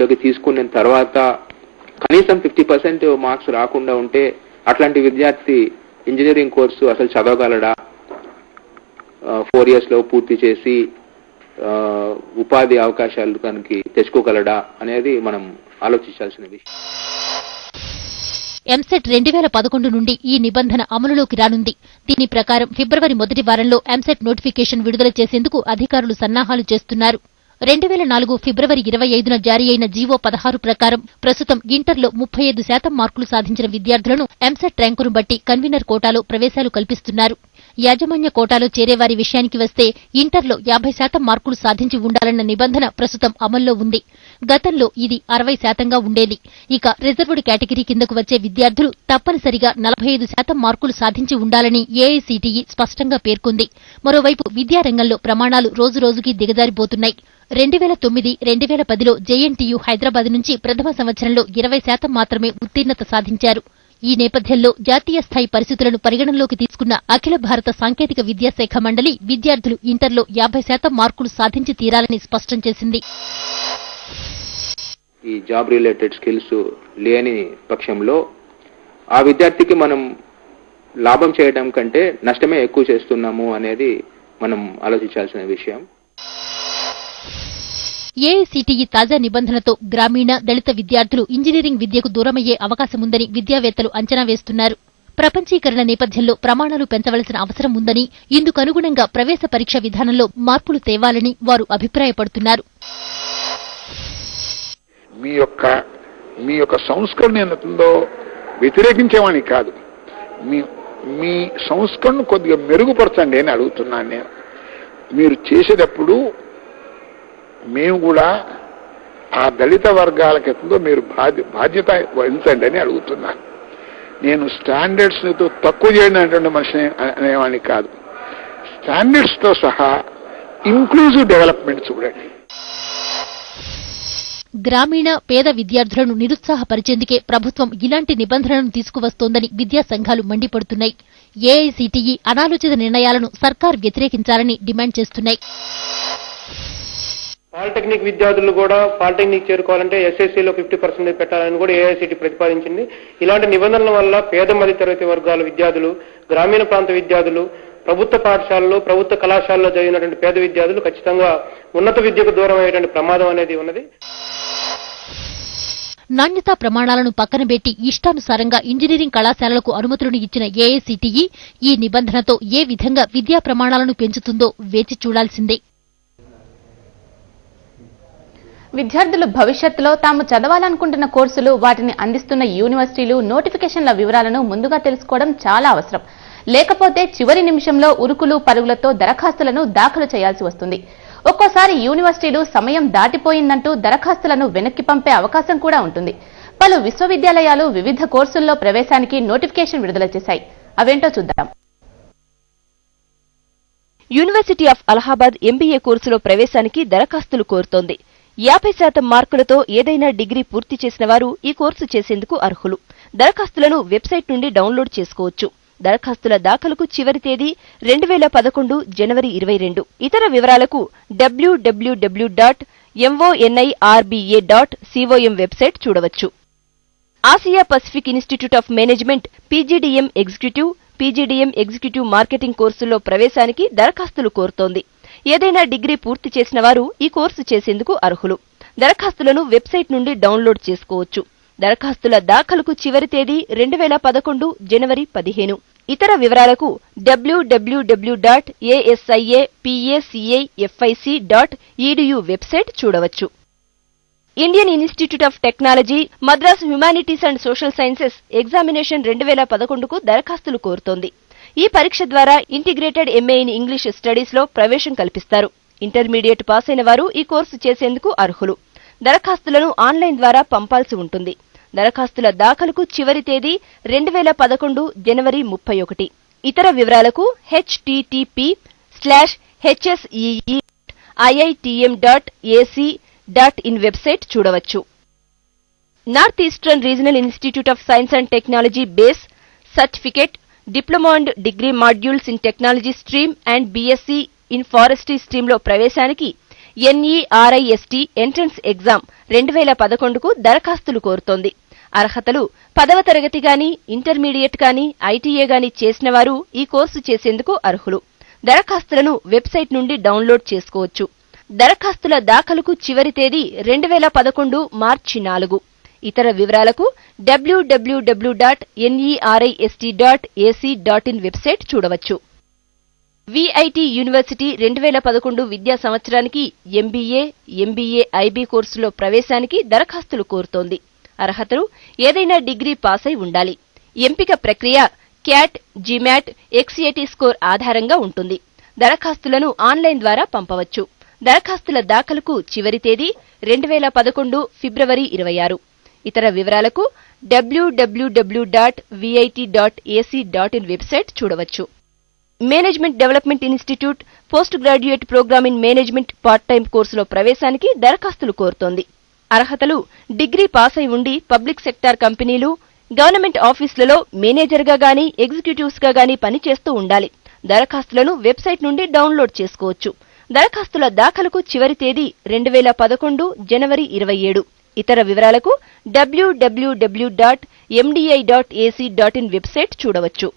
పరిగణలోకి తీసుకున్న తర్వాత కనీసం 50% మార్క్స్ రాకుండా ఉంటే అట్లాంటి విద్యార్థి ఇంజనీరింగ్ కోర్సు అసలు చదవగలడా, 4 years లో పూర్తి చేసి ఉపాధి అవకాశాలు కనుక తెచ్చుకోగలడా అనేది మనం ఆలోచించాల్సిన విషయం. ఎంసెట్ 2011 నుండి ఈ నిబంధన అమలులోకి రానుంది. దీని ప్రకారం ఫిబ్రవరి మొదటి వారంలో ఎంసెట్ నోటిఫికేషన్ విడుదల చేసేందుకు అధికారులు సన్నాహాలు చేస్తున్నారు. 2004 ఫిబ్రవరి 25న జారీ అయిన జీవో 16 ప్రకారం ప్రస్తుతం ఇంటర్లో 35% మార్కులు సాధించిన విద్యార్థులను ఎంసెట్ ర్యాంకును బట్టి కన్వీనర్ కోటాలో ప్రవేశాలు కల్పిస్తున్నారు. యాజమాన్య కోటాలో చేరేవారి విషయానికి వస్తే ఇంటర్లో 50% మార్కులు సాధించి ఉండాలన్న నిబంధన ప్రస్తుతం అమల్లో ఉంది. గతంలో ఇది 60%గా ఉండేది. ఇక రిజర్వ్డ్ కేటగిరీ కిందకు వచ్చే విద్యార్థులు తప్పనిసరిగా 45% మార్కులు సాధించి ఉండాలని ఏఐసీటీఈ స్పష్టంగా పేర్కొంది. మరోవైపు విద్యారంగంలో ప్రమాణాలు రోజురోజుకీ దిగజారిపోతున్నాయి. 2009, 2010లో జేఎన్టీయూ హైదరాబాద్ నుంచి ప్రథమ సంవత్సరంలో 20% మాత్రమే ఉత్తీర్ణత సాధించారు. ఈ నేపథ్యంలో జాతీయ స్థాయి పరిస్థితులను పరిగణనలోకి తీసుకున్న అఖిల భారత సాంకేతిక విద్యాశాఖ మండలి విద్యార్థులు ఇంటర్లో 50% మార్కులు సాధించి తీరాలని స్పష్టం చేసింది. ఈ జాబ్ రిలేటెడ్ స్కిల్స్ లేని పక్షంలో ఆ విద్యార్థికి మనం లాభం చేయడం కంటే నష్టమే ఎక్కువ చేస్తున్నాము అనేది మనం ఆలోచించాల్సిన విషయం. ఏఐసీటీఈ తాజా నిబంధనతో గ్రామీణ, దళిత విద్యార్థులు ఇంజనీరింగ్ విద్యకు దూరమయ్యే అవకాశముందని విద్యావేత్తలు అంచనా వేస్తున్నారు. ప్రపంచీకరణ నేపథ్యంలో ప్రమాణాలు పెంచవలసిన అవసరం ఉందని, ఇందుకనుగుణంగా ప్రవేశ పరీక్ష విధానంలో మార్పులు తేవాలని వారు అభిప్రాయపడుతున్నారు. మీ యొక్క సంస్కరణ ఏదో వ్యతిరేకించేవాని కాదు, మీ సంస్కరణను కొద్దిగా మెరుగుపరచండి అని అడుగుతున్నాను నేను. మీరు చేసేటప్పుడు మేము కూడా ఆ దళిత వర్గాలకు ఎంతో మీరు బాధ్యత వహించండి అని అడుగుతున్నాను. నేను స్టాండర్డ్స్ తక్కువ చేయడం అనేటువంటి మనిషిని అనేవాడిని కాదు. స్టాండర్డ్స్ తో సహా ఇంక్లూజివ్ డెవలప్మెంట్ చూడండి. గ్రామీణ, పేద విద్యార్థులను నిరుత్సాహపరిచేందుకే ప్రభుత్వం ఇలాంటి నిబంధనలను తీసుకువస్తోందని విద్యా సంఘాలు మండిపడుతున్నాయి. ఏఐసీటీఈ అనాలోచిత నిర్ణయాలను సర్కార్ వ్యతిరేకించాలని డిమాండ్ చేస్తున్నాయి. పాలిటెక్నిక్ విద్యార్థులు కూడా పాలిటెక్నిక్ చేరుకోవాలంటే ఎస్ఎస్సీలో 50% పెట్టాలని కూడా ఏఐసీటీ ప్రతిపాదించింది. ఇలాంటి నిబంధనల వల్ల పేద మధ్య తరగతి వర్గాల విద్యార్థులు, గ్రామీణ ప్రాంత విద్యార్థులు, ప్రభుత్వ పాఠశాలలో, ప్రభుత్వ కళాశాలలో చదివినటువంటి పేద విద్యార్థులు ఖచ్చితంగా ఉన్నత విద్యకు దూరం అయ్యేటువంటి ప్రమాదం అనేది ఉన్నది. నాణ్యతా ప్రమాణాలను పక్కనబెట్టి ఇష్టానుసారంగా ఇంజనీరింగ్ కళాశాలలకు అనుమతులను ఇచ్చిన ఏఐసీటీఈ ఈ నిబంధనతో ఏ విధంగా విద్యా ప్రమాణాలను పెంచుతుందో వేచి చూడాల్సిందే. విద్యార్థులు భవిష్యత్తులో తాము చదవాలనుకుంటున్న కోర్సులు, వాటిని అందిస్తున్న యూనివర్సిటీలు, నోటిఫికేషన్ల వివరాలను ముందుగా తెలుసుకోవడం చాలా అవసరం. లేకపోతే చివరి నిమిషంలో ఉరుకులు పరుగులతో దరఖాస్తులను దాఖలు చేయాల్సి వస్తుంది. ఒక్కోసారి యూనివర్సిటీలు సమయం దాటిపోయిందంటూ దరఖాస్తులను వెనక్కి పంపే అవకాశం కూడా ఉంటుంది. పలు విశ్వవిద్యాలయాలు వివిధ కోర్సుల్లో ప్రవేశానికి నోటిఫికేషన్ విడుదల చేశాయి. అవేంటో చూద్దాం. యూనివర్సిటీ ఆఫ్ అలహాబాద్ ఎంబీఏ కోర్సులో ప్రవేశానికి దరఖాస్తులు కోరుతోంది. 50% మార్కులతో ఏదైనా డిగ్రీ పూర్తి చేసిన వారు ఈ కోర్సు చేసేందుకు అర్హులు. దరఖాస్తులను వెబ్సైట్ నుండి డౌన్లోడ్ చేసుకోవచ్చు. దరఖాస్తుల దాఖలుకు చివరి తేదీ 2011 జనవరి 22. ఇతర వివరాలకు www.monirba.com వెబ్సైట్ చూడవచ్చు. Asia Pacific institute of management PGDM executive marketing కోర్సుల్లో ప్రవేశానికి దరఖాస్తులు కోరుతోంది. ఏదైనా డిగ్రీ పూర్తి చేసిన వారు ఈ కోర్సు చేసేందుకు అర్హులు. దరఖాస్తులను వెబ్సైట్ నుండి డౌన్లోడ్ చేసుకోవచ్చు. దరఖాస్తుల దాఖలుకు చివరి తేదీ 2011 జనవరి 15. ఇతర వివరాలకు www.asiapacific.edu వెబ్సైట్ చూడవచ్చు. Indian Institute of Technology Madras humanities and social sciences examination 2011కు దరఖాస్తులు కోరుతోంది. ఈ పరీక్ష ద్వారా integrated M A in English studies లో ప్రవేశం కల్పిస్తారు. ఇంటర్మీడియట్ పాస్ అయిన వారు ఈ కోర్సు చేసేందుకు అర్హులు. దరఖాస్తులను ఆన్లైన్ ద్వారా పంపాల్సి ఉంటుంది. దరఖాస్తుల దాఖలుకు చివరి తేదీ 2011 జనవరి 31. ఇతర వివరాలకు http://hsee.iitm.ac.in వెబ్సైట్ చూడవచ్చు. North eastern regional institute of science and technology base certificate diploma and degree modules in technology stream and B Sc in forestry స్ట్రీమ్లో ప్రవేశానికి NERIST ఎంట్రన్స్ ఎగ్జామ్ 2011కు దరఖాస్తులు కోరుతోంది. అర్హతలు 10వ తరగతి గాని, ఇంటర్మీడియట్ గాని, ITA గాని చేసిన వారు ఈ కోర్సు చేసేందుకు అర్హులు. దరఖాస్తులను వెబ్సైట్ నుండి డౌన్లోడ్ చేసుకోవచ్చు. దరఖాస్తుల దాఖలుకు చివరి తేదీ 2011 మార్చి 4. ఇతర వివరాలకు www.nerist.ac.in వెబ్సైట్ చూడవచ్చు. VIT యూనివర్సిటీ 2011 విద్యా సంవత్సరానికి MBA, MBA IB కోర్సులో ప్రవేశానికి దరఖాస్తులు కోరుతోంది. అర్హతలు ఏదైనా డిగ్రీ పాస్ అయి ఉండాలి. ఎంపిక ప్రక్రియ CAT, GMAT, XAT స్కోర్ ఆధారంగా ఉంటుంది. దరఖాస్తులను ఆన్లైన్ ద్వారా పంపవచ్చు. దరఖాస్తుల దాఖలుకు చివరి తేదీ 2011 ఫిబ్రవరి 26. ఇతర వివరాలకు www.vit.ac.in వెబ్సైట్ చూడవచ్చు. Management development institute post graduate program in management part time కోర్సులో ప్రవేశానికి దరఖాస్తులు కోరుతోంది. అర్హతలు డిగ్రీ పాస్ అయి ఉండి పబ్లిక్ సెక్టార్ కంపెనీలు, గవర్నమెంట్ ఆఫీసులలో మేనేజర్గా గాని, ఎగ్జిక్యూటివ్స్గా గాని పనిచేస్తూ ఉండాలి. దరఖాస్తులను వెబ్సైట్ నుండి డౌన్లోడ్ చేసుకోవచ్చు. దరఖాస్తుల దాఖలుకు చివరి తేదీ 2011 జనవరి 27. ఇతర వివరాలకు www.mdi.ac.in వెబ్సైట్ చూడవచ్చు.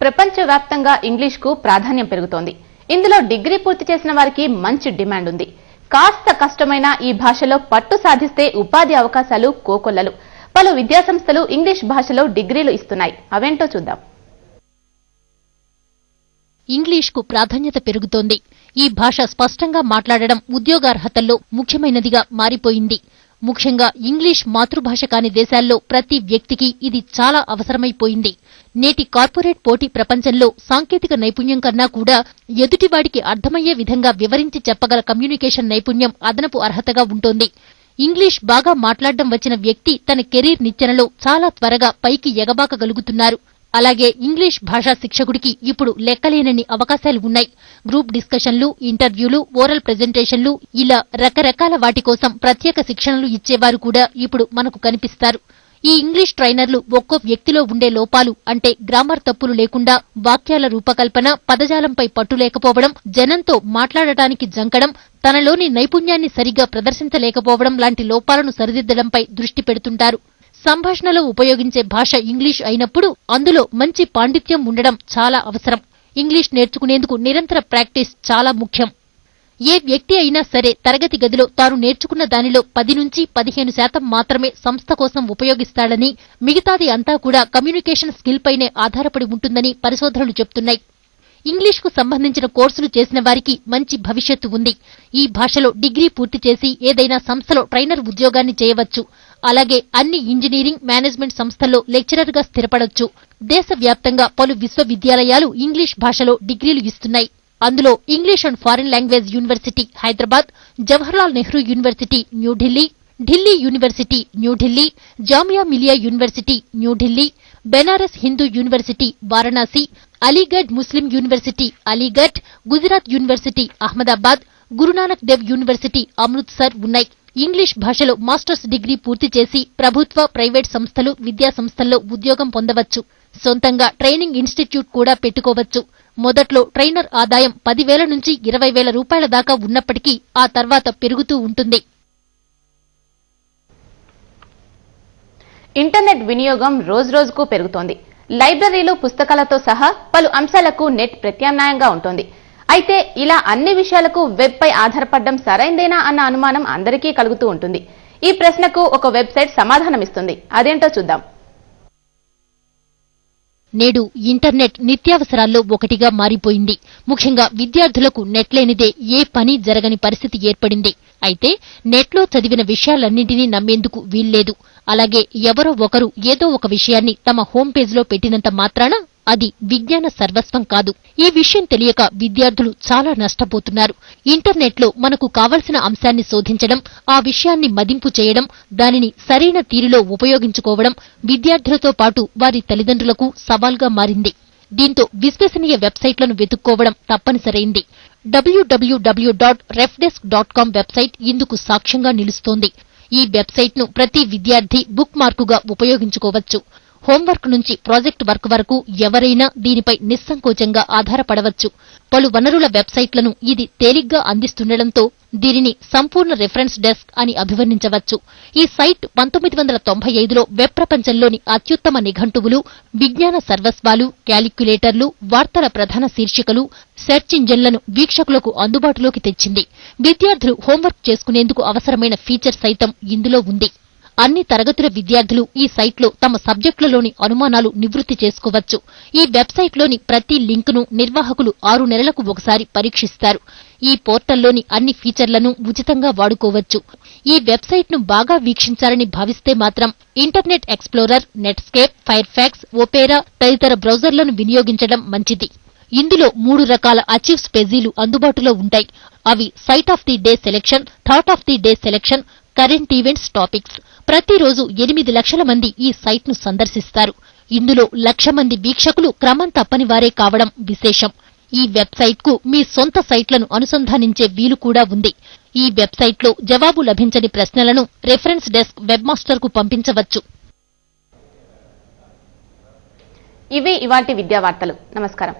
ప్రపంచవ్యాప్తంగా ఇంగ్లీష్కు ప్రాధాన్యం పెరుగుతోంది. ఇందులో డిగ్రీ పూర్తి చేసిన వారికి మంచి డిమాండ్ ఉంది. కాస్త కష్టమైన ఈ భాషలో పట్టు సాధిస్తే ఉపాధి అవకాశాలు కోకొల్లలు. పలు విద్యాసంస్థలు ఇంగ్లీష్ భాషలో డిగ్రీలు ఇస్తున్నాయి. అవేంటో చూద్దాం. ఇంగ్లీష్కు ప్రాధాన్యత పెరుగుతోంది. ఈ భాష స్పష్టంగా మాట్లాడడం ఉద్యోగార్హతల్లో ముఖ్యమైనదిగా మారిపోయింది. ముఖ్యంగా ఇంగ్లీష్ మాతృభాష కాని దేశాల్లో ప్రతి వ్యక్తికి ఇది చాలా అవసరమైపోయింది. నేటి కార్పొరేట్ పోటీ ప్రపంచంలో సాంకేతిక నైపుణ్యం కన్నా కూడా ఎదుటివాడికి అర్థమయ్యే విధంగా వివరించి చెప్పగల కమ్యూనికేషన్ నైపుణ్యం అదనపు అర్హతగా ఉంటోంది. ఇంగ్లీష్ బాగా మాట్లాడడం వచ్చిన వ్యక్తి తన కెరీర్ నిచ్చెనలో చాలా త్వరగా పైకి ఎగబాకగలుగుతున్నారు. అలాగే ఇంగ్లీష్ భాషా శిక్షకుడికి ఇప్పుడు లెక్కలేనన్ని అవకాశాలు ఉన్నాయి. గ్రూప్ డిస్కషన్లు, ఇంటర్వ్యూలు, ఓరల్ ప్రెజెంటేషన్లు ఇలా రకరకాల వాటి కోసం ప్రత్యేక శిక్షణలు ఇచ్చేవారు కూడా ఇప్పుడు మనకు కనిపిస్తారు. ఈ ఇంగ్లీష్ ట్రైనర్లు ఒక్కో వ్యక్తిలో ఉండే లోపాలు అంటే గ్రామర్ తప్పులు లేకుండా వాక్యాల రూపకల్పన, పదజాలంపై పట్టు లేకపోవడం, జనంతో మాట్లాడటానికి జంకడం, తనలోని నైపుణ్యాన్ని సరిగా ప్రదర్శించలేకపోవడం లాంటి లోపాలను సరిదిద్దడంపై దృష్టి పెడుతుంటారు. సంభాషణలో ఉపయోగించే భాష ఇంగ్లీష్ అయినప్పుడు అందులో మంచి పాండిత్యం ఉండడం చాలా అవసరం. ఇంగ్లీష్ నేర్చుకునేందుకు నిరంతర ప్రాక్టీస్ చాలా ముఖ్యం. ఏ వ్యక్తి అయినా సరే తరగతి గదిలో తాను నేర్చుకున్న దానిలో 10 నుంచి 15% మాత్రమే సంస్థ కోసం ఉపయోగిస్తాడని, మిగతాది అంతా కూడా కమ్యూనికేషన్ స్కిల్ పైనే ఆధారపడి ఉంటుందని పరిశోధనలు చెబుతున్నాయి. ఇంగ్లీష్కు సంబంధించిన కోర్సులు చేసిన వారికి మంచి భవిష్యత్తు ఉంది. ఈ భాషలో డిగ్రీ పూర్తి చేసి ఏదైనా సంస్థలో ట్రైనర్ ఉద్యోగాన్ని చేయవచ్చు. అలాగే అన్ని ఇంజనీరింగ్, మేనేజ్మెంట్ సంస్థల్లో లెక్చరర్గా స్థిరపడొచ్చు. దేశవ్యాప్తంగా పలు విశ్వవిద్యాలయాలు ఇంగ్లీష్ భాషలో డిగ్రీలు ఇస్తున్నాయి. అందులో English and foreign language university Hyderabad, Jawaharlal Nehru university New Delhi, Delhi university New Delhi, Jamia Millia university New Delhi, Banaras Hindu university Varanasi, Aligarh Muslim university Aligarh, Gujarat university Ahmedabad, Guru Nanak Dev university Amritsar ఉన్నాయి. ఇంగ్లీష్ భాషలో మాస్టర్స్ డిగ్రీ పూర్తి చేసి ప్రభుత్వ, ప్రైవేట్ సంస్థలు, విద్యా సంస్థల్లో ఉద్యోగం పొందవచ్చు. సొంతంగా ట్రైనింగ్ ఇన్స్టిట్యూట్ కూడా పెట్టుకోవచ్చు. మొదట్లో ట్రైనర్ ఆదాయం 10,000 నుంచి 20,000 రూపాయల దాకా ఉన్నప్పటికీ ఆ తర్వాత పెరుగుతూ ఉంటుంది. ఇంటర్నెట్ వినియోగం రోజురోజుకు పెరుగుతోంది. లైబ్రరీలు, పుస్తకాలతో సహా పలు అంశాలకు నెట్ ప్రత్యామ్నాయంగా ఉంటుంది. అయితే ఇలా అన్ని విషయాలకు వెబ్ పై ఆధారపడడం సరైందేనా అన్న అనుమానం అందరికీ కలుగుతూ ఉంటుంది. ఈ ప్రశ్నకు ఒక వెబ్సైట్ సమాధానమిస్తుంది. అదేంటో చూద్దాం. నేడు ఇంటర్నెట్ నిత్యావసరాల్లో ఒకటిగా మారిపోయింది. ముఖ్యంగా విద్యార్థులకు నెట్ లేనిదే ఏ పని జరగని పరిస్థితి ఏర్పడింది. అయితే నెట్లో చదివిన విషయాలన్నింటినీ నమ్మేందుకు వీల్లేదు. అలాగే ఎవరో ఒకరు ఏదో ఒక విషయాన్ని తమ హోం పేజ్లో పెట్టినంత మాత్రాన అది విజ్ఞాన సర్వస్వం కాదు. ఈ విషయం తెలియక విద్యార్థులు చాలా నష్టపోతున్నారు. ఇంటర్నెట్లో మనకు కావలసిన అంశాన్ని శోధించడం, ఆ విషయాన్ని మదింపు చేయడం, దానిని సరైన తీరులో ఉపయోగించుకోవడం విద్యార్థులతో పాటు వారి తల్లిదండ్రులకు సవాల్గా మారింది. దీంతో విశ్వసనీయ వెబ్సైట్లను వెతుక్కోవడం తప్పనిసరైంది. www.refdesk.com వెబ్సైట్ ఇందుకు సాక్ష్యంగా నిలుస్తోంది. ఈ వెబ్సైట్ను ప్రతి విద్యార్థి బుక్ మార్కుగా ఉపయోగించుకోవచ్చు. హోంవర్క్ నుంచి ప్రాజెక్ట్ వర్క్ వరకు ఎవరైనా దీనిపై నిస్సంకోచంగా ఆధారపడవచ్చు. పలు వనరుల వెబ్సైట్లను ఇది తేలిగ్గా అందిస్తుండటంతో దీనిని సంపూర్ణ రిఫరెన్స్ డెస్క్ అని అభివర్ణించవచ్చు. ఈ సైట్ 1995లో వెబ్ ప్రపంచంలోని అత్యుత్తమ నిఘంటువులు, విజ్ఞాన సర్వస్వాలు, క్యాలిక్యులేటర్లు, వార్తల ప్రధాన శీర్షికలు, సెర్చ్ ఇంజన్లను వీక్షకులకు అందుబాటులోకి తెచ్చింది. విద్యార్థులు హోంవర్క్ చేసుకునేందుకు అవసరమైన ఫీచర్ సైతం ఇందులో ఉంది. అన్ని తరగతుల విద్యార్థులు ఈ సైట్లో తమ సబ్జెక్టులలోని అనుమానాలు నివృత్తి చేసుకోవచ్చు. ఈ వెబ్సైట్లోని ప్రతి లింకును నిర్వాహకులు 6 నెలలకు ఒకసారి పరీక్షిస్తారు. ఈ పోర్టల్లోని అన్ని ఫీచర్లను ఉచితంగా వాడుకోవచ్చు. ఈ వెబ్సైట్ను బాగా వీక్షించాలని భావిస్తే మాత్రం internet explorer, Netscape, Firefox, Opera తదితర బ్రౌజర్లను వినియోగించడం మంచిది. ఇందులో 3 రకాల అచీవ్స్ పేజీలు అందుబాటులో ఉంటాయి. అవి site of the day selection, thought of the day selection, current events topics. ప్రతిరోజు 8 లక్షల మంది ఈ సైట్ను సందర్శిస్తారు. ఇందులో 1,00,000 మంది వీక్షకులు క్రమం తప్పని వారే కావడం విశేషం. ఈ వెబ్సైట్కు మీ సొంత సైట్లను అనుసంధానించే వీలు కూడా ఉంది. ఈ వెబ్సైట్లో జవాబు లభించని ప్రశ్నలను రిఫరెన్స్ డెస్క్ వెబ్ మాస్టర్కు పంపించవచ్చు. ఇవి ఇవాల్టి విద్యా వార్తలు. నమస్కారం.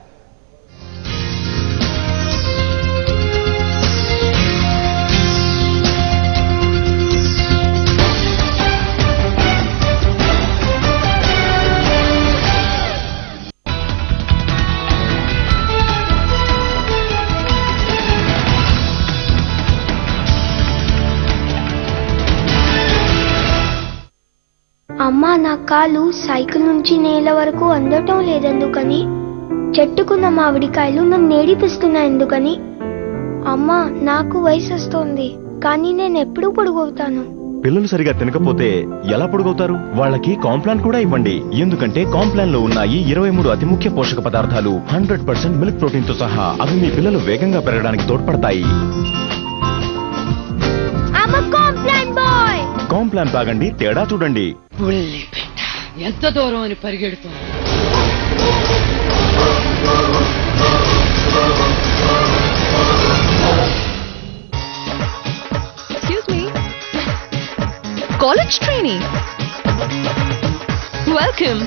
అమ్మా, నా కాలు సైకిల్ నుంచి నేల వరకు అందటం లేదెందుకని? చెట్టుకున్న మామిడికాయలు నన్ను నేడిపిస్తున్నాయి ఎందుకని? అమ్మా, నాకు వయసు వస్తోంది, కానీ నేను ఎప్పుడు పొడుగవుతాను? పిల్లలు సరిగా తినకపోతే ఎలా పొడుగవుతారు? వాళ్ళకి కాంప్లాన్ కూడా ఇవ్వండి. ఎందుకంటే కాంప్లాన్ లో ఉన్నాయి 23 అతి ముఖ్య పోషక పదార్థాలు 100% మిల్క్ ప్రోటీన్ తో సహా. అవి మీ పిల్లలు వేగంగా పెరగడానికి తోడ్పడతాయి. కాంప్లాన్ తాగండి, తేడా చూడండి. ఎంత దూరం అని పరిగెడుతుంది. Excuse me. College trainee. Welcome.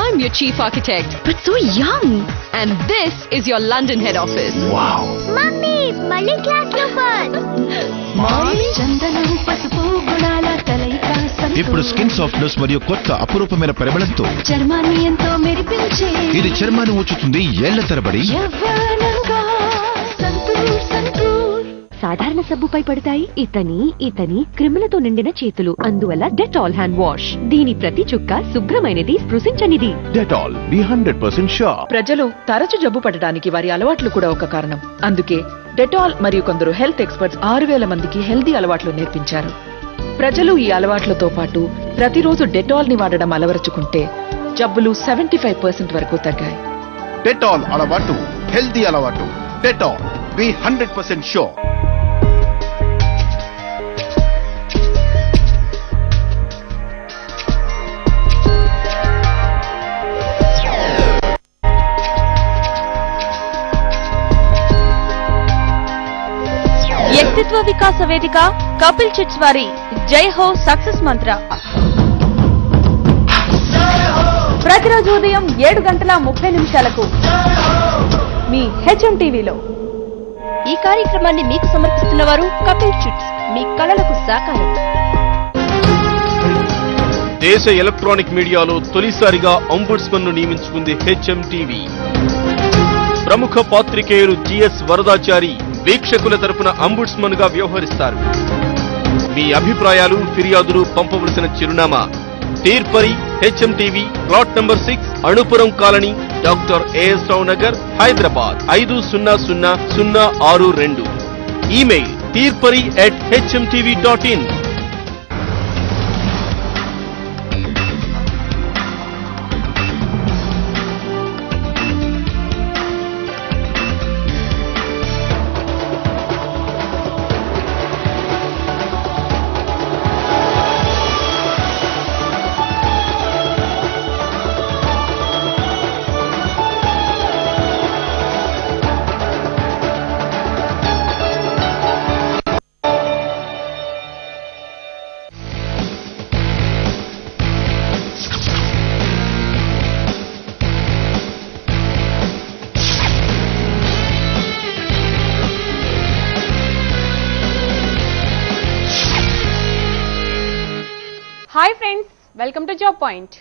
I'm your chief architect, but so young. And this is your London head office. Wow. Mummy, మళ్ళీ క్లాస్ లో ఇప్పుడు స్కిన్ సాఫ్ట్నెస్ మరియు కొత్త అపురూపమైన పరిమళంతో చర్మాన్ని ఎంతో మెరిపించే ఇది చర్మాన్ని ఉంచుతుంది ఏళ్ల తరబడి. సాధారణ సబ్బుపై పడతాయి ఇతని క్రిములతో నిండిన చేతులు. అందువల్ల డెటాల్ హ్యాండ్ వాష్. దీని ప్రతి చుక్క శుభ్రమైనది, స్పృశించనిది. Dettol, the 100% sure. ప్రజలు తరచు జబ్బు పడడానికి వారి అలవాట్లు కూడా ఒక కారణం. అందుకే డెటాల్ మరియు కొందరు హెల్త్ ఎక్స్పర్ట్స్ 6,000 మందికి హెల్దీ అలవాట్లు నేర్పించారు. ప్రజలు ఈ అలవాట్లతో పాటు ప్రతిరోజు డెటాల్ ని వాడడం అలవరుచుకుంటే జబ్బులు 75% వరకు తగ్గాయి. డెటాల్ అలవాటు హెల్దీ అలవాటు. Dettol, the 100% sure. వ్యక్తిత్వ వికాస వేదిక కపిల్ చిట్స్ వారి జై హో సక్సెస్ మంత్ర ప్రతిరోజు ఉదయం 7:30 మీ హెచ్ఎం టీవీలో. ఈ కార్యక్రమాన్ని మీకు సమర్పిస్తున్న వారు కపిల్ చిట్స్, మీ కళలకు సాకారం. దేశ ఎలక్ట్రానిక్ మీడియాలో తొలిసారిగా అంబుడ్స్మన్ ను నియమించుకుంది హెచ్ఎం టీవీ. ప్రముఖ పాత్రికేయులు జిఎస్ వరదాచారి వీక్షకుల తరపున అంబుడ్స్మన్ గా వ్యవహరిస్తారు. మీ అభిప్రాయాలు, ఫిర్యాదులు పంపవలసిన చిరునామా తీర్పరి, H M TV, plot number 6, Anupuram colony, doctor A S Rao Nagar, Hyderabad 500062. Email teerpari@hmtv.in. Hi friends, welcome to job point.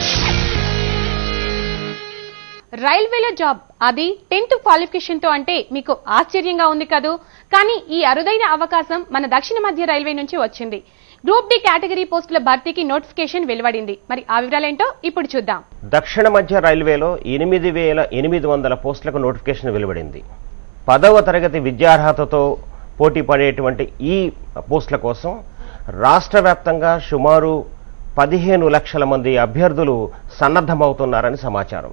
రైల్వేలో జాబ్, అది 10th క్వాలిఫికేషన్ తో అంటే మీకు ఆశ్చర్యంగా ఉంది కదూ. కానీ ఈ అరుదైన అవకాశం మన దక్షిణ మధ్య రైల్వే నుంచి వచ్చింది. గ్రూప్ డి కేటగిరీ పోస్టుల భర్తీకి నోటిఫికేషన్ వెలువడింది. మరి ఆ వివరాలేంటో ఇప్పుడు చూద్దాం. దక్షిణ మధ్య రైల్వేలో 8,800 పోస్టులకు నోటిఫికేషన్ వెలువడింది. 10వ తరగతి విద్యార్హతతో పోటీ పడేటువంటి ఈ పోస్టుల కోసం రాష్ట్ర వ్యాప్తంగా సుమారు 15 లక్షల మంది అభ్యర్థులు సన్నద్ధమవుతున్నారని సమాచారం.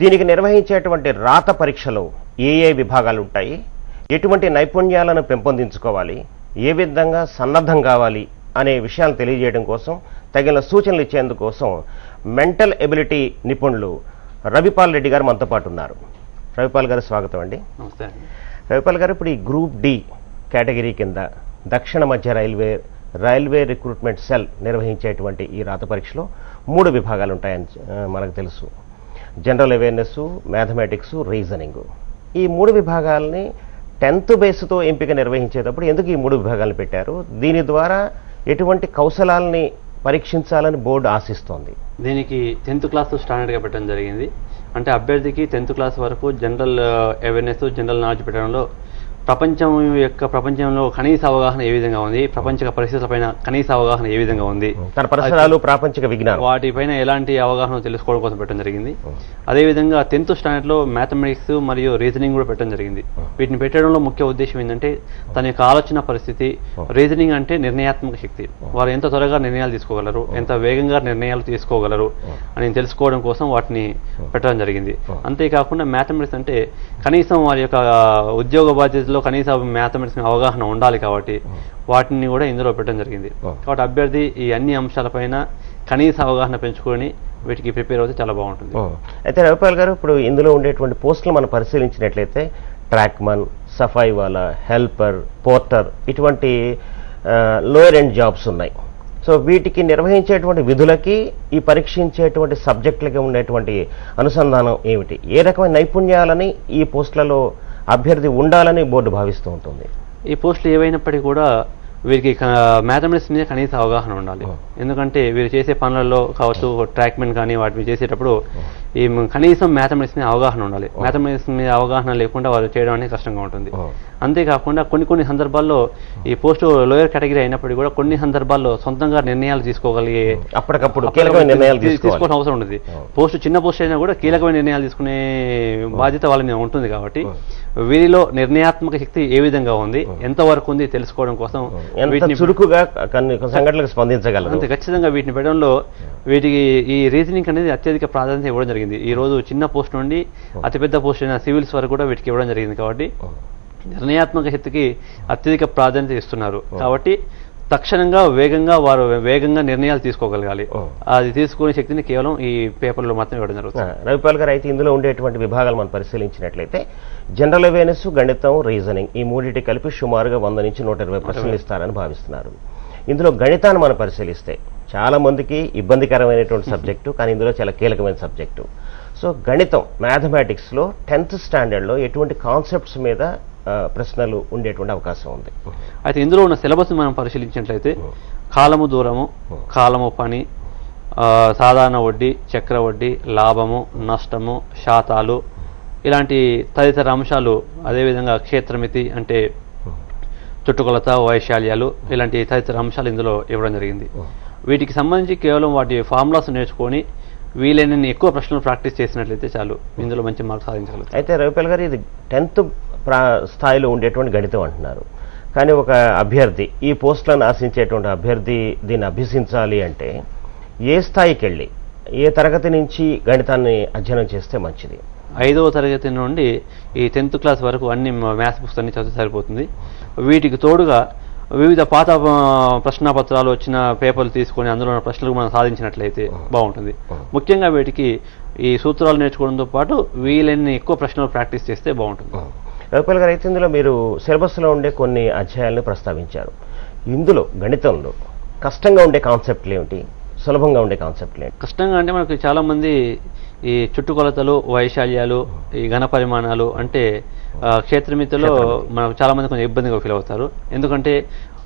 దీనికి నిర్వహించేటువంటి రాత పరీక్షలో ఏ విభాగాలు ఉంటాయి, ఎటువంటి నైపుణ్యాలను పెంపొందించుకోవాలి, ఏ విధంగా సన్నద్ధం కావాలి అనే విషయాలు తెలియజేయడం కోసం, తగిన సూచనలు ఇచ్చేందుకోసం మెంటల్ ఎబిలిటీ నిపుణులు రవిపాల్ రెడ్డి గారు మనతో పాటు ఉన్నారు. రవిపాల్ గారు స్వాగతం అండి. నమస్తే. రవిపాల్ గారు, ఇప్పుడు ఈ గ్రూప్ డి కేటగిరీ కింద దక్షిణ మధ్య రైల్వే రిక్రూట్మెంట్ సెల్ నిర్వహించేటువంటి ఈ రాత పరీక్షలో 3 విభాగాలు ఉంటాయని మనకు తెలుసు. General awareness, mathematics, reasoning. ఈ 3 విభాగాలని 10th బేస్తో ఎంపిక నిర్వహించేటప్పుడు ఎందుకు ఈ 3 విభాగాలను పెట్టారు? దీని ద్వారా ఎటువంటి కౌశలాలని పరీక్షించాలని బోర్డు ఆశిస్తోంది? దీనికి 10th క్లాస్ స్టాండర్డ్గా పెట్టడం జరిగింది. అంటే అభ్యర్థికి 10th క్లాస్ వరకు జనరల్ అవేర్నెస్, జనరల్ నాలెడ్జ్ పెట్టడంలో ప్రపంచంలో కనీస అవగాహన ఏ విధంగా ఉంది, ప్రపంచ పరిస్థితులపైన కనీస అవగాహన ఏ విధంగా ఉంది, తన పరిసరాలు, ప్రాపంచిక విజ్ఞానం, వాటిపైన ఎలాంటి అవగాహన తెలుసుకోవడం కోసం పెట్టడం జరిగింది. అదేవిధంగా 10th స్టాండర్డ్లో మ్యాథమెటిక్స్ మరియు రీజనింగ్ కూడా పెట్టడం జరిగింది. వీటిని పెట్టడంలో ముఖ్య ఉద్దేశం ఏంటంటే తన యొక్క ఆలోచన పరిస్థితి, రీజనింగ్ అంటే నిర్ణయాత్మక శక్తి, వారు ఎంత త్వరగా నిర్ణయాలు తీసుకోగలరు, ఎంత వేగంగా నిర్ణయాలు తీసుకోగలరు అని తెలుసుకోవడం కోసం వాటిని పెట్టడం జరిగింది. అంతేకాకుండా మ్యాథమెటిక్స్ అంటే కనీసం వారి యొక్క ఉద్యోగ బాధ్యతలు కనీసం మ్యాథమెటిక్స్ అవగాహన ఉండాలి కాబట్టి వాటిని కూడా ఇందులో పెట్టడం జరిగింది. కాబట్టి అభ్యర్థి ఈ అన్ని అంశాలపైన కనీస అవగాహన పెంచుకొని వీటికి ప్రిపేర్ అవుతే చాలా బాగుంటుంది. అయితే రవిపాల్ గారు, ఇప్పుడు ఇందులో ఉండేటువంటి పోస్టులు మనం పరిశీలించినట్లయితే ట్రాక్మన్, సఫాయి వాలా, హెల్పర్, పోర్టర్ ఇటువంటి లోయర్ ఎండ్ జాబ్స్ ఉన్నాయి. సో వీటికి నిర్వహించేటువంటి విధులకి ఈ పరీక్షించేటువంటి సబ్జెక్టులకి ఉండేటువంటి అనుసంధానం ఏమిటి? ఏ రకమైన నైపుణ్యాలని ఈ పోస్టులలో అభ్యర్థి ఉండాలని బోర్డు భావిస్తూ ఉంటుంది? ఈ పోస్టులు ఏవైనప్పటికీ కూడా వీరికి మ్యాథమెటిక్స్ మీద కనీస అవగాహన ఉండాలి. ఎందుకంటే వీరు చేసే పనులలో కావచ్చు, ట్రాక్మెన్ కానీ వాటిని చేసేటప్పుడు ఈ కనీసం మ్యాథమెటిక్స్ మీద అవగాహన ఉండాలి. మ్యాథమెటిక్స్ మీద అవగాహన లేకుండా వారు చేయడం అనేది కష్టంగా ఉంటుంది. అంతేకాకుండా కొన్ని సందర్భాల్లో ఈ పోస్టు లోయర్ కేటగిరీ అయినప్పటికీ కూడా కొన్ని సందర్భాల్లో సొంతంగా నిర్ణయాలు తీసుకోగలిగే అప్పటికప్పుడు కీలకమైన నిర్ణయాలు తీసుకోవాల్సిన అవసరం ఉంటుంది. పోస్టు చిన్న పోస్ట్ అయినా కూడా కీలకమైన నిర్ణయాలు తీసుకునే బాధ్యత వాళ్ళ మీద ఉంటుంది. కాబట్టి వీరిలో నిర్ణయాత్మక శక్తి ఏ విధంగా ఉంది, ఎంతవరకు ఉంది తెలుసుకోవడం కోసం చురుకుగా సంఘటనలకు స్పందించగలరు. అంతే ఖచ్చితంగా వీటిని పెట్టడంలో వీటికి ఈ రీజనింగ్ అనేది అత్యధిక ప్రాధాన్యత ఇవ్వడం జరిగింది. ఈ రోజు చిన్న పోస్ట్ నుండి అతిపెద్ద పోస్ట్ అయిన సివిల్స్ వరకు కూడా వీటికి ఇవ్వడం జరిగింది. కాబట్టి నిర్ణయాత్మక శక్తికి అత్యధిక ప్రాధాన్యత ఇస్తున్నారు. కాబట్టి తక్షణంగా వేగంగా నిర్ణయాలు తీసుకోగలగాలి. అది తీసుకునే శక్తిని కేవలం ఈ పేపర్లో మాత్రం ఇవ్వడం జరుగుతుంది. రవిపాల్ గారు, అయితే ఇందులో ఉండేటువంటి విభాగాలు మనం పరిశీలించినట్లయితే జనరల్ అవేర్నెస్, గణితం, రీజనింగ్ ఈ మూడింటి కలిపి సుమారుగా 100 నుంచి 120 ప్రశ్నలు ఇస్తారని భావిస్తున్నారు. ఇందులో గణితాన్ని మనం పరిశీలిస్తే చాలా మందికి ఇబ్బందికరమైనటువంటి సబ్జెక్టు, కానీ ఇందులో చాలా కీలకమైన సబ్జెక్టు. సో గణితం, మ్యాథమెటిక్స్లో 10th స్టాండర్డ్లో ఎటువంటి కాన్సెప్ట్స్ మీద ప్రశ్నలు ఉండేటువంటి అవకాశం ఉంది? అయితే ఇందులో ఉన్న సిలబస్ మనం పరిశీలించినట్లయితే కాలము దూరము, కాలము పని, సాధారణ వడ్డీ, చక్ర వడ్డీ, లాభము, నష్టము, శాతాలు ఇలాంటి తదితర అంశాలు, అదేవిధంగా క్షేత్రమితి అంటే చుట్టుకొలత, వైశాల్యాలు ఇలాంటి తదితర అంశాలు ఇందులో ఇవ్వడం జరిగింది. వీటికి సంబంధించి కేవలం వాటి ఫార్ములాస్ నేర్చుకొని వీలైనన్ని ఎక్కువ ప్రశ్నలు ప్రాక్టీస్ చేసినట్లయితే చాలు ఇందులో మంచి మార్క్స్ సాధించగలుగుతారు. అయితే రవిపాల్ గారు, ఇది 10th స్థాయిలో ఉండేటువంటి గణితం అంటున్నారు. కానీ ఒక అభ్యర్థి, ఈ పోస్టులను ఆశించేటువంటి అభ్యర్థి దీన్ని అభ్యసించాలి అంటే ఏ స్థాయికి వెళ్ళి, ఏ తరగతి నుంచి గణితాన్ని అధ్యయనం చేస్తే మంచిది? 5వ తరగతి నుండి ఈ 10th క్లాస్ వరకు అన్ని మ్యాథ్స్ పుస్తకాన్ని చదివితే సరిపోతుంది. వీటికి తోడుగా వివిధ పాత ప్రశ్నాపత్రాలు వచ్చిన పేపర్లు తీసుకొని అందులో ఉన్న ప్రశ్నలకు మనం సాధించినట్లయితే బాగుంటుంది. ముఖ్యంగా వీటికి ఈ సూత్రాలు నేర్చుకోవడంతో పాటు వీలైన ఎక్కువ ప్రశ్నలు ప్రాక్టీస్ చేస్తే బాగుంటుంది. రవిపాల్ గారు, అయితే ఇందులో మీరు సిలబస్లో ఉండే కొన్ని అధ్యాయాలను ప్రస్తావించారు. ఇందులో గణితంలో కష్టంగా ఉండే కాన్సెప్ట్లు ఏమిటి, సులభంగా ఉండే కాన్సెప్ట్లు ఏంటి? కష్టంగా అంటే మనకు చాలా మంది ఈ చుట్టుకొలతలు, వైశాల్యాలు, ఈ ఘన పరిమాణాలు అంటే క్షేత్రమితిలో మనకు చాలా మంది కొంచెం ఇబ్బందిగా ఫీల్ అవుతారు. ఎందుకంటే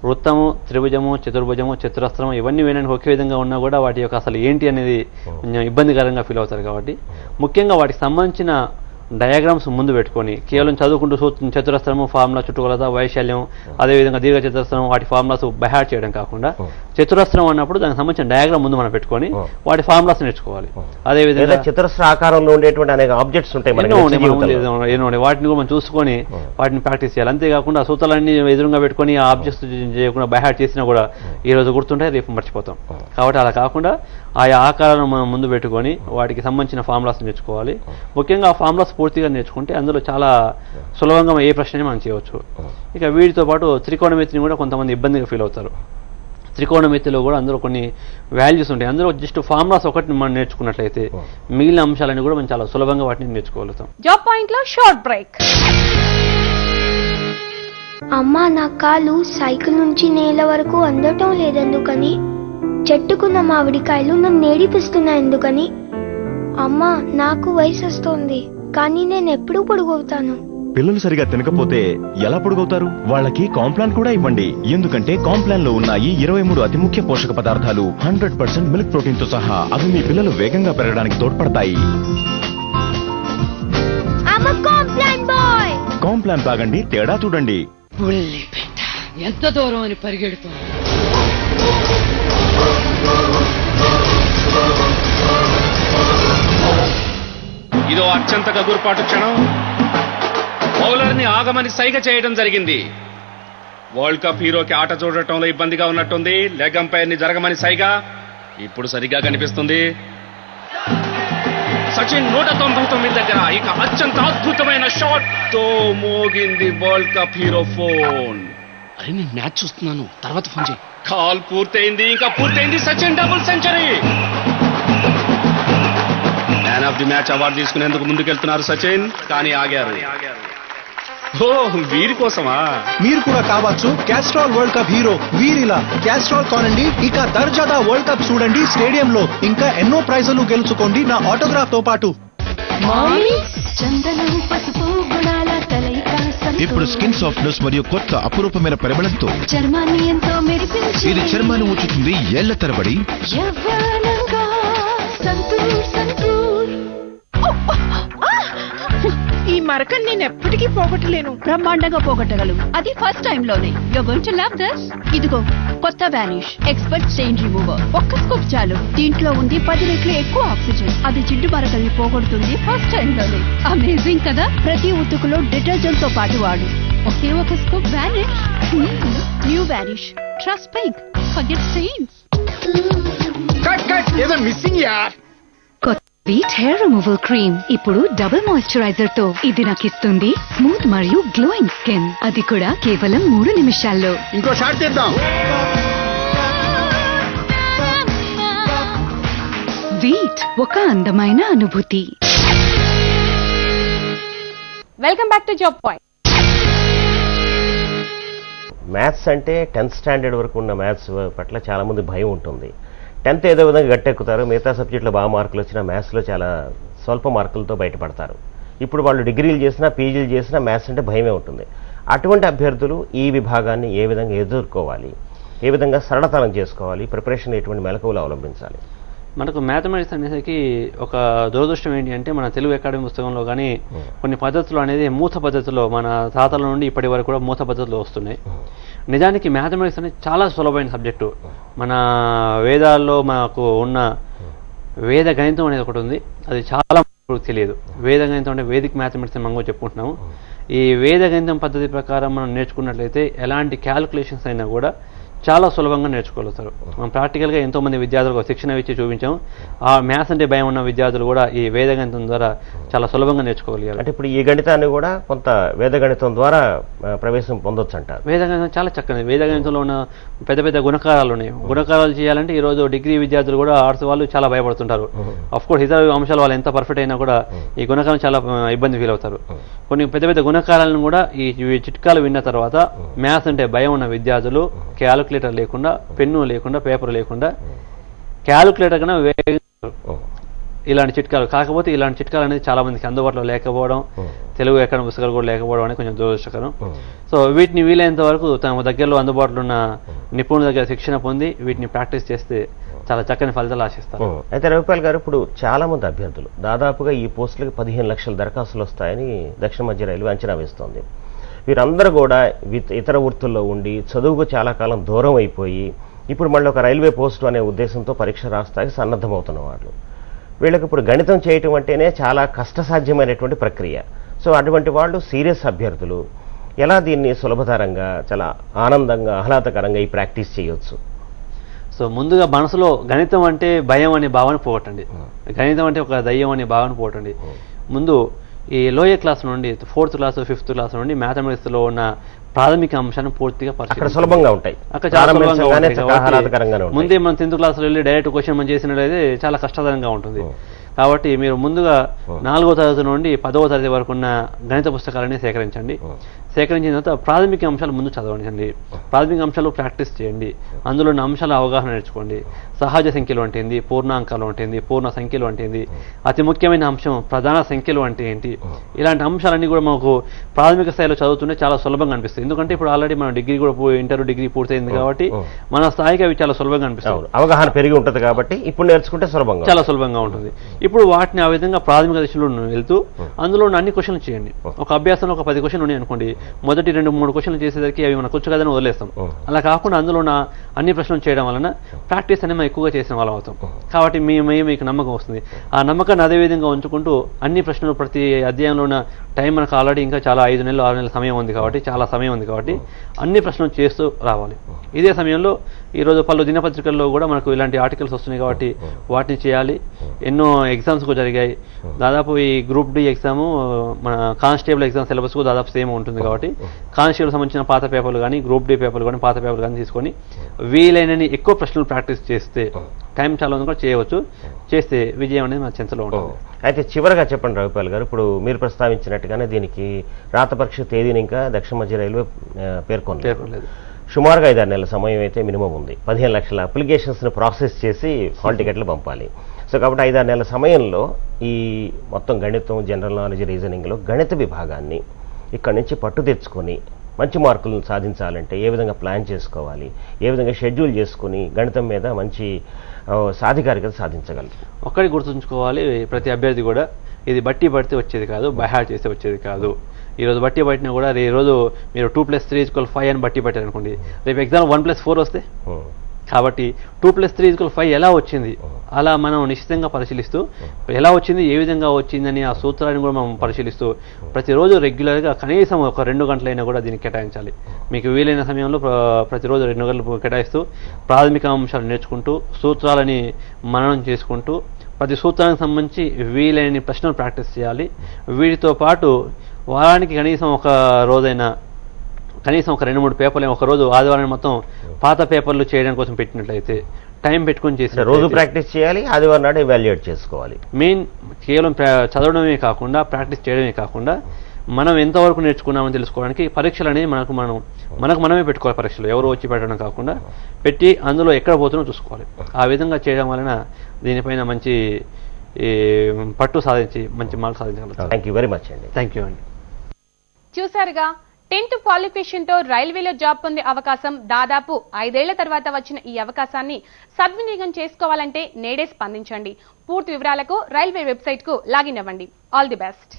వృత్తము, త్రిభుజము, చతుర్భుజము, చతురస్రము ఇవన్నీ వినడానికి ఒకే విధంగా ఉన్నా కూడా వాటి యొక్క అసలు ఏంటి అనేది కొంచెం ఇబ్బందికరంగా ఫీల్ అవుతారు. కాబట్టి ముఖ్యంగా వాటికి సంబంధించిన డయాగ్రామ్స్ ముందు పెట్టుకొని కేవలం చదువుకుంటూ చతురస్రము, ఫార్ములా, చుట్టుకొలత, వైశాల్యం, అదేవిధంగా దీర్ఘ చతురస్రం వాటి ఫార్ములాస్ బైహార్ట్ చేయడం కాకుండా చతురస్రం అన్నప్పుడు దానికి సంబంధించిన డయాగ్రామ్ ముందు మనం పెట్టుకొని వాటి ఫార్ములాస్ నేర్చుకోవాలి. అదేవిధంగా చతురస్ర ఆకారంలో ఉండేటువంటి అనేక ఆబ్జెక్ట్స్ ఉంటాయి, వాటిని కూడా మనం చూసుకొని వాటిని ప్రాక్టీస్ చేయాలి. అంతేకాకుండా సూత్రాలన్నీ ఎదురుగా పెట్టుకొని ఆ ఆబ్జెక్ట్స్ చేయకుండా బైహార్ట్ చేసినా కూడా ఈ రోజు గుర్తుంటాయి, రేపు మర్చిపోతాం. కాబట్టి అలా కాకుండా ఆయా ఆకారాలను మనం ముందు పెట్టుకొని వాటికి సంబంధించిన ఫార్ములాస్ నేర్చుకోవాలి. ముఖ్యంగా ఆ ఫార్ములాస్ పూర్తిగా నేర్చుకుంటే అందులో చాలా సులభంగా ఏ ప్రశ్న మనం చేయవచ్చు. ఇక వీటితో పాటు త్రికోణమితిని కూడా కొంతమంది ఇబ్బందిగా ఫీల్ అవుతారు. త్రికోణమితిలో కూడా అందులో కొన్ని వాల్యూస్ ఉంటాయి. అందులో జస్ట్ ఫార్ములాస్ ఒకటి మనం నేర్చుకున్నట్లయితే మిగిలిన అంశాలని కూడా మనం చాలా సులభంగా వాటిని నేర్చుకోగలుగుతాం. జాబ్ పాయింట్ లో షార్ట్ బ్రేక్. అమ్మా, నా కాలు సైకిల్ నుంచి నేల వరకు అందటం లేదెందుకని? చెట్టుకున్న మామిడికాయలు నన్ను నేడిపిస్తున్నాయి ఎందుకని? అమ్మా, నాకు వయసు వస్తోంది, కానీ నేను ఎప్పుడు పొడుగవుతాను? పిల్లలు సరిగా తినకపోతే ఎలా పొడుగవుతారు? వాళ్ళకి కాంప్లాన్ కూడా ఇవ్వండి. ఎందుకంటే కాంప్లాన్ లో ఉన్నాయి 23 అతి ముఖ్య పోషక పదార్థాలు 100% మిల్క్ ప్రోటీన్ తో సహా. అవి మీ పిల్లలు వేగంగా పెరగడానికి తోడ్పడతాయి. కాంప్లాన్ తాగండి, తేడా చూడండి. ఎంత దూరం అని పరిగెడుతుంది. ఇదో అత్యంత గగుర్పాటు క్షణం. బౌలర్ ని ఆగమని సైగ చేయడం జరిగింది. వరల్డ్ కప్ హీరోకి ఆట చూడటంలో ఇబ్బందిగా ఉన్నట్టుంది. లెగ్ అంపైర్ ని జరగమని సైగ ఇప్పుడు సరిగ్గా కనిపిస్తుంది. సచిన్ 199 దగ్గర ఇక అత్యంత అద్భుతమైన షాట్ తో మోగింది వరల్డ్ కప్ హీరో ఫోన్. అరే, నేను మ్యాచ్ చూస్తున్నాను, తర్వాత ఫోన్ చేయి. కాల్ పూర్తయింది, ఇంకా పూర్తయింది. Sachin double century. Man of the match award తీసుకునేందుకు ముందుకెళ్తున్నారు సచిన్, కానీ ఆగారు. ఓ, వీరి కోసమా? మీరు కూడా కావచ్చు క్యాస్ట్రాల్ వరల్డ్ కప్ హీరో. వీరిలా క్యాస్ట్రాల్ కొనండి, ఇక దర్జాదా వరల్డ్ కప్ చూడండి స్టేడియంలో. ఇంకా ఎన్నో ప్రైజులు గెలుచుకోండి నా ఆటోగ్రాఫ్ తో పాటు. ఇప్పుడు స్కిన్ సాఫ్ట్నెస్ మరియు కొత్త అపురూపమైన పరిమళంతో చర్మాన్ని ఎంతో మెరిపించి ఇది చర్మాన్ని ఉంచుతుంది ఏళ్ల తరబడి. ఈ మరకని నేను ఎప్పటికీ పోగొట్టలేను. బ్రహ్మాండంగా పోగొట్టగలవు, అది ఫస్ట్ టైం లోనే. You're going to love this. ఇదిగో కొత్త వానిష్ ఎక్స్పర్ట్ స్టెయిన్ రిమూవర్. ఒక్క స్కూప్ చాలు. దీంట్లో ఉంది 10 రెట్లు ఎక్కువ ఆక్సిజన్. అది జిడ్డు మరకల్ని పోగొడుతుంది ఫస్ట్ టైం లోనే. అమేజింగ్ కదా? ప్రతి ఉతుకులో డిటర్జెంట్ తో పాటు వాడు. ఒకే ఒక scoop vanish. New vanish. Trust pink. Forget stains. ఏదో మిస్సింగ్ యార్. వీట్ హెయిర్ రిమూవల్ క్రీమ్ ఇప్పుడు డబుల్ మాయిశ్చరైజర్ తో. ఇది నాకు ఇస్తుంది స్మూత్ మరియు గ్లోయింగ్ స్కిన్, అది కూడా కేవలం 3 నిమిషాల్లో. ఇంకో షాట్ చేద్దాం. వీట్ ఒక అందమైన అనుభూతి. Welcome back to job point. Maths అంటే 10th స్టాండర్డ్ వరకు ఉన్న మ్యాథ్స్ పట్ల చాలా మంది భయం ఉంటుంది. 10th ఏదో విధంగా గట్టెక్కుతారు, మిగతా సబ్జెక్టులో బాగా మార్కులు వచ్చినా మ్యాథ్స్లో చాలా స్వల్ప మార్కులతో బయటపడతారు. ఇప్పుడు వాళ్ళు డిగ్రీలు చేసినా పీజీలు చేసినా మ్యాథ్స్ అంటే భయమే ఉంటుంది. అటువంటి అభ్యర్థులు ఈ విభాగాన్ని ఏ విధంగా ఎదుర్కోవాలి, ఏ విధంగా సరళతరం చేసుకోవాలి, ప్రిపరేషన్ ఎటువంటి మెలకువలు అవలంబించాలి? మనకు మ్యాథమెటిక్స్ అనేసరికి ఒక దురదృష్టం ఏంటి అంటే మన తెలుగు అకాడమీ పుస్తకంలో కానీ కొన్ని పద్ధతులు అనేది మూత పద్ధతిలో మన తాతల నుండి ఇప్పటి వరకు కూడా మూత పద్ధతిలో వస్తున్నాయి. నిజానికి మ్యాథమెటిక్స్ అనేది చాలా సులభమైన సబ్జెక్టు. మన వేదాల్లో మనకు ఉన్న వేద గణితం అనేది ఒకటి ఉంది, అది చాలా తెలియదు. వేద గణితం అంటే వేదిక్ మ్యాథమెటిక్స్ మనం చెప్పుకుంటున్నాము. ఈ వేద గణితం పద్ధతి ప్రకారం మనం నేర్చుకున్నట్లయితే ఎలాంటి క్యాలిక్యులేషన్స్ అయినా కూడా చాలా సులభంగా నేర్చుకోగలుగుతారు. మనం ప్రాక్టికల్గా ఎంతోమంది విద్యార్థులకు శిక్షణ ఇచ్చి చూపించాం. ఆ మ్యాథ్స్ అంటే భయం ఉన్న విద్యార్థులు కూడా ఈ వేద గణితం ద్వారా చాలా సులభంగా నేర్చుకోగలిగారు. అంటే ఇప్పుడు ఈ గణితాన్ని కూడా కొంత వేద గణితం ద్వారా ప్రవేశం పొందొచ్చు అంటారు. వేద గణితం చాలా చక్కని. వేద గణితంలో ఉన్న పెద్ద పెద్ద గుణకారాలు ఉన్నాయి. గుణకారాలు చేయాలంటే ఈ రోజు డిగ్రీ విద్యార్థులు కూడా ఆర్ట్స్ వాళ్ళు చాలా భయపడుతుంటారు. అఫ్కోర్స్ ఇతర అంశాలు వాళ్ళు ఎంత పర్ఫెక్ట్ అయినా కూడా ఈ గుణకారం చాలా ఇబ్బంది ఫీల్ అవుతారు. కొన్ని పెద్ద పెద్ద గుణకారాలను కూడా ఈ చిట్కాలు విన్న తర్వాత మ్యాథ్స్ అంటే భయం ఉన్న విద్యార్థులు క్యాలిక్యులేటర్ లేకుండా, పెన్ను లేకుండా, పేపర్ లేకుండా క్యాలిక్యులేటర్ కన్నా వేగంగా ఇలాంటి చిట్కాలు. కాకపోతే ఇలాంటి చిట్కాలు అనేది చాలా మందికి అందుబాటులో లేకపోవడం, తెలుగు ఎక్కడ పుస్తకాలు కూడా లేకపోవడం అనేది కొంచెం దురదృష్టకరం. సో వీటిని వీలైనంత వరకు తమ దగ్గరలో అందుబాటులో ఉన్న నిపుణుల దగ్గర శిక్షణ పొంది వీటిని ప్రాక్టీస్ చేస్తే చాలా చక్కని ఫలితాలు ఆశిస్తారు. అయితే రవిపాల్ గారు, ఇప్పుడు చాలా మంది అభ్యర్థులు దాదాపుగా ఈ పోస్టులకి 15 లక్షల దరఖాస్తులు వస్తాయని దక్షిణ మధ్య రైల్వే అంచనా వేస్తోంది. వీరందరూ కూడా ఇతర వృత్తుల్లో ఉండి చదువుకు చాలా కాలం దూరం అయిపోయి ఇప్పుడు మళ్ళీ ఒక రైల్వే పోస్టు అనే ఉద్దేశంతో పరీక్ష రాస్తానికి సన్నద్ధమవుతున్న వాళ్ళు. వీళ్ళకి ఇప్పుడు గణితం చేయటం అంటేనే చాలా కష్టసాధ్యమైనటువంటి ప్రక్రియ. సో అటువంటి వాళ్ళు సీరియస్ అభ్యర్థులు ఎలా దీన్ని సులభతరంగా, చాలా ఆనందంగా, ఆహ్లాదకరంగా ఈ ప్రాక్టీస్ చేయొచ్చు? సో ముందుగా మనసులో గణితం అంటే భయం అనే భావన పోగొట్టండి. గణితం అంటే ఒక దయ్యం అనే భావన పోగొట్టండి. ముందు ఈ లోయర్ క్లాస్ నుండి 4th క్లాస్ 5th క్లాస్ నుండి మ్యాథమెటిక్స్ లో ఉన్న ప్రాథమిక అంశాన్ని పూర్తిగా సులభంగా ఉంటాయి. అక్కడ చాలా సులభంగా ఉంటాయి. ముందే మనం 10th క్లాస్లో వెళ్ళి డైరెక్ట్ క్వశ్చన్ మనం చేసినట్లయితే చాలా కష్టతరంగా ఉంటుంది. కాబట్టి మీరు ముందుగా 4వ తరగతి నుండి 10వ తరగతి వరకు ఉన్న గణిత పుస్తకాలని సేకరించండి. సేకరించిన తర్వాత ప్రాథమిక అంశాలు ముందు చదవండి. ప్రాథమిక అంశాలు ప్రాక్టీస్ చేయండి. అందులో ఉన్న అంశాల అవగాహన నేర్చుకోండి. సహజ సంఖ్యలు అంటే ఏంటి, పూర్ణాంకాలు అంటే ఏంటి, పూర్ణ సంఖ్యలు అంటే ఏంటి, అతి ముఖ్యమైన అంశం ప్రధాన సంఖ్యలు అంటే ఏంటి, ఇలాంటి అంశాలన్నీ కూడా మనకు ప్రాథమిక స్థాయిలో చదువుతుంటే చాలా సులభంగా అనిపిస్తుంది. ఎందుకంటే ఇప్పుడు ఆల్రెడీ మనం డిగ్రీ కూడా ఇంటర్ డిగ్రీ పూర్తయింది కాబట్టి మన స్థాయికి అవి చాలా సులభంగా అనిపిస్తుంది. అవగాహన పెరిగి ఉంటుంది కాబట్టి ఇప్పుడు నేర్చుకుంటే చాలా సులభంగా ఉంటుంది. ఇప్పుడు వాటిని ఆ విధంగా ప్రాథమిక దశలో వెళ్తూ అందులో అన్ని క్వశ్చన్లు చేయండి. ఒక అభ్యాసంలో ఒక 10 క్వశ్చన్లు ఉన్నాయి అనుకోండి, మొదటి 2-3 క్వశ్చన్లు చేసేసరికి అవి మనకు వచ్చు కదని వదిలేస్తాం. అలా కాకుండా అందులో అన్ని ప్రశ్నలు చేయడం వలన ప్రాక్టీస్ అనేది మనం ఎక్కువగా చేసిన వాళ్ళం అవుతాం. కాబట్టి మీకు నమ్మకం వస్తుంది. ఆ నమ్మకాన్ని అదే విధంగా ఉంచుకుంటూ అన్ని ప్రశ్నలు ప్రతి అధ్యాయంలో ఉన్న టైం మనకు ఆల్రెడీ ఇంకా చాలా 5 నెలలు 6 నెలల సమయం ఉంది కాబట్టి, చాలా సమయం ఉంది కాబట్టి అన్ని ప్రశ్నలు చేస్తూ రావాలి. ఇదే సమయంలో ఈరోజు పలు దినపత్రికల్లో కూడా మనకు ఇలాంటి ఆర్టికల్స్ వస్తున్నాయి కాబట్టి వాటిని చేయాలి. ఎన్నో ఎగ్జామ్స్ కూడా జరిగాయి. దాదాపు ఈ గ్రూప్ డి ఎగ్జాము మన కానిస్టేబుల్ ఎగ్జామ్ సిలబస్ కూడా దాదాపు సేమ్ ఉంటుంది కాబట్టి కానిస్టేబుల్ సంబంధించిన పాత పేపర్లు కానీ, గ్రూప్ డి పేపర్లు కానీ, పాత పేపర్లు కానీ తీసుకొని వీలైనన్ని ఎక్కువ ప్రశ్నలు ప్రాక్టీస్ చేస్తే టైం చాలా కూడా చేయవచ్చు. చేస్తే విజయం అనేది మన చెంతలో ఉంటుంది. అయితే చివరగా చెప్పండి రవిపాల్ గారు, ఇప్పుడు మీరు ప్రస్తావించినట్టుగానే దీనికి రాత పరీక్ష తేదీని ఇంకా దక్షిణ మధ్య రైల్వే పేర్కొనలేదు. సుమారుగా 5-6 నెలల సమయం అయితే మినిమం ఉంది. 15 లక్షల అప్లికేషన్స్ని ప్రాసెస్ చేసి హాల్ టికెట్లు పంపాలి. సో కాబట్టి 5-6 నెలల సమయంలో ఈ మొత్తం గణితం, జనరల్ నాలెడ్జ్, రీజనింగ్లో గణిత విభాగాన్ని ఇక్కడి నుంచి పట్టు తెచ్చుకొని మంచి మార్కులను సాధించాలంటే ఏ విధంగా ప్లాన్ చేసుకోవాలి, ఏ విధంగా షెడ్యూల్ చేసుకుని గణితం మీద మంచి సాధికారికత సాధించగలరు? ఒక్కటి గుర్తుంచుకోవాలి, ప్రతి అభ్యర్థి కూడా ఇది బట్టి పడితే వచ్చేది కాదు, బైహార్ట్ చేస్తే వచ్చేది కాదు. ఈరోజు బట్టి పట్టినా కూడా ఈ రోజు మీరు 2+3 = 5 అని బట్టి పట్టారు అనుకోండి, రేపు ఎగ్జామ్ 1+4 వస్తే. కాబట్టి 2+3 = 5 ఎలా వచ్చింది అలా మనం నిశ్చితంగా పరిశీలిస్తూ ఎలా వచ్చింది, ఏ విధంగా వచ్చిందని ఆ సూత్రాన్ని కూడా మనం పరిశీలిస్తూ ప్రతిరోజు రెగ్యులర్గా కనీసం ఒక 2 గంటలైనా కూడా దీనికి కేటాయించాలి. మీకు వీలైన సమయంలో ప్రతిరోజు 2 గంటలు కేటాయిస్తూ ప్రాథమిక అంశాలు నేర్చుకుంటూ సూత్రాలని మననం చేసుకుంటూ ప్రతి సూత్రానికి సంబంధించి వీలైన ప్రశ్నలు ప్రాక్టీస్ చేయాలి. వీటితో పాటు వారానికి కనీసం ఒక రోజైనా కనీసం ఒక 2-3 పేపర్లు, ఒక రోజు ఆదివారం మొత్తం పాత పేపర్లు చేయడం కోసం పెట్టినట్లయితే టైం పెట్టుకుని చేసి రోజు ప్రాక్టీస్ చేయాలి, ఆదివారం నాడు ఎవాల్యుయేట్ చేసుకోవాలి. మెయిన్ కేవలం చదవడమే కాకుండా ప్రాక్టీస్ చేయడమే కాకుండా మనం ఎంతవరకు నేర్చుకున్నామని తెలుసుకోవడానికి పరీక్షలు అనేది మనకు మనమే పెట్టుకోవాలి. పరీక్షలు ఎవరు వచ్చి పెట్టడం కాకుండా పెట్టి అందులో ఎక్కడ పోతున్నో చూసుకోవాలి. ఆ విధంగా చేయడం వలన దీనిపైన మంచి పట్టు సాధించి మంచి మార్క్స్ సాధించగలుగుతాం. థ్యాంక్ యూ వెరీ మచ్ అండి. థ్యాంక్ యూ అండి. చూసారుగా 10th క్వాలిఫికేషన్ తో రైల్వేలో జాబ్ పొందే అవకాశం. దాదాపు 5 ఏళ్ల తర్వాత వచ్చిన ఈ అవకాశాన్ని సద్వినియోగం చేసుకోవాలంటే నేడే స్పందించండి. పూర్తి వివరాలకు రైల్వే వెబ్సైట్ కు లాగిన్ అవ్వండి. All the best.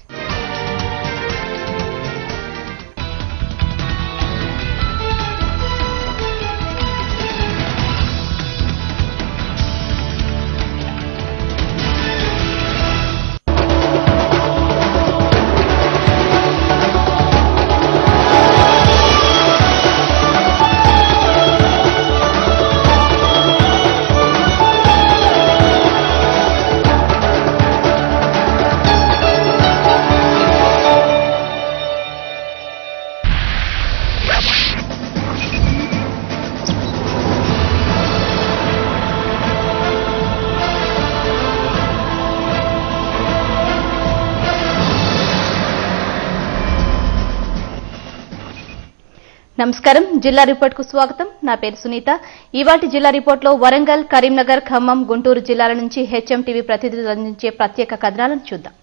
నమస్కారం, జిల్లా రిపోర్ట్ కు స్వాగతం. నా పేరు సునీత. ఇవాటి జిల్లా రిపోర్ట్ లో వరంగల్, కరీంనగర్, ఖమ్మం, గుంటూరు జిల్లాల నుంచి హెచ్ఎం టీవీ ప్రతినిధులు అందించే ప్రత్యేక కథనాలను చూద్దాం.